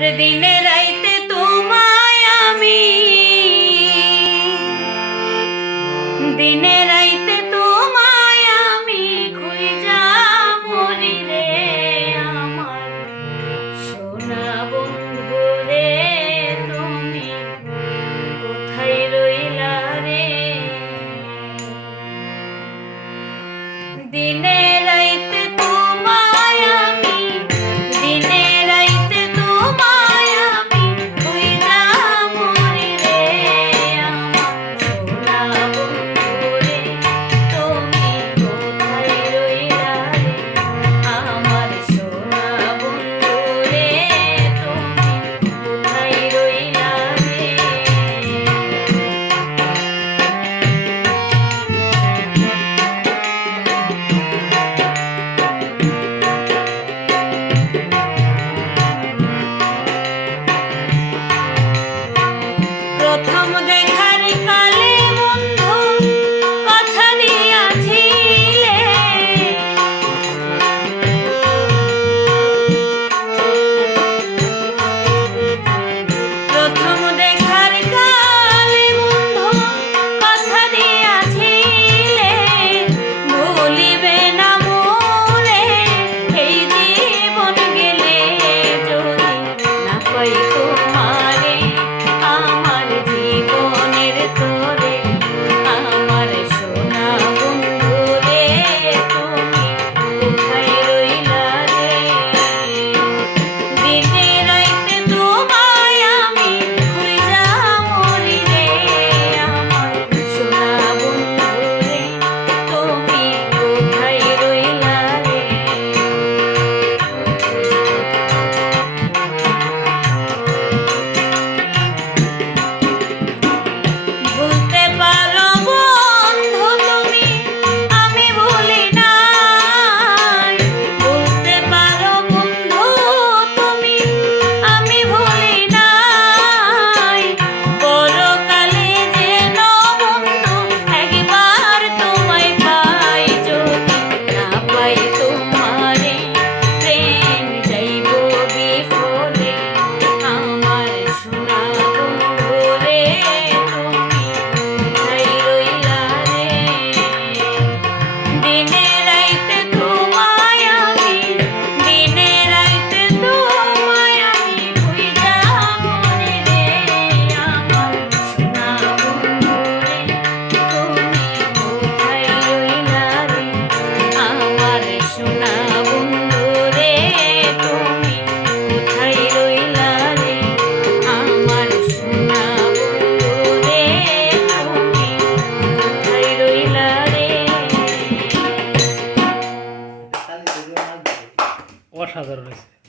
দিনে রাইতে তোমায় আমি, দিনে রাইতে তোমায় আমি খুঁজা মরি রে আমার সোনা বন্ধু রে, তুমি কোথায় রইলা রে? দিনে রাইতে তোমায় আমি, দিনে রাইতে তোমায় আমি খুঁজা মরি রে আমার সোনা বন্ধু রে, তুমি কোথায় রইলা রে? আমার সোনা বন্ধু রে, তুমি কোথায় রইলা রে? প্রথম দেখার কালে বন্ধু কথা দিয়াছিলে, প্রথম দেখার কালে বন্ধু কথা দিয়াছিলে, ভুলিবে না মোরে এই জীবন গেলে যদি না পাই তোমারে, আমার জীবনের তোরে আমার সোনা বন্ধু রে, তুমি কোথায় রইলা রে? দিনে রাইতে তোমায় আমি খুঁজা মরি রে আমার সোনা বন্ধু রে, তুমি কোথায় রইলা রে? ভুলতে পারো বন্ধু তুমি, আমি ভুলি নাই। ভুলতে পারো বন্ধু তুমি, আমি ভুলি নাই। পরকালে যেন বন্ধু একবার তোমায় পাই, যদি না পাই তোমারে প্রেম যাইব বিফলে আমার সোনা বন্ধু রে, তুমি কোথায় রইলা রে? দিনে রাইতে তোমায় আমি, দিনে রাইতে তোমায় আমি খুঁজা মরি রে আমার সোনা বন্ধু রে, তুমি কোথায় রইলা রে? আমার সোনা বন্ধু রে, তুমি কোথায় রইলা রে? আমার সোনা বন্ধু রে, তুমি কোথায় রইলা রে? অসাধারণ হয়েছে।